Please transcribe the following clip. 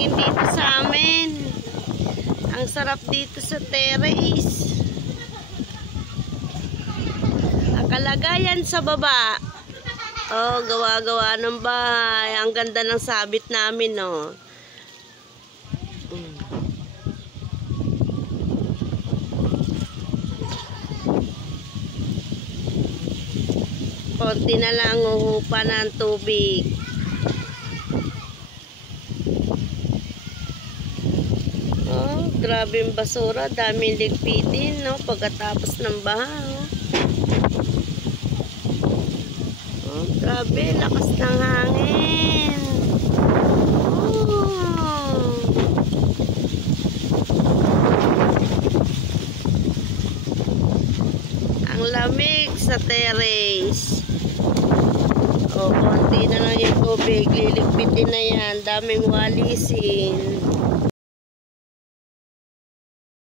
hangin dito sa amin. Ang sarap dito sa terrace. Ang kalagayan sa baba. Oh, gawa-gawa ng bahay. Ang ganda ng sabit namin, no. Konti na lang uhupa ng tubig. Oh, grabe yung basura. Daming ligpitin, no? Pagkatapos ng baha, oh. Oh, grabe. Lakas ng hangin. Oh. Ang lamig sa terrace. O, konti na lang yung tubig. Liligpitin na yan. Daming walisin.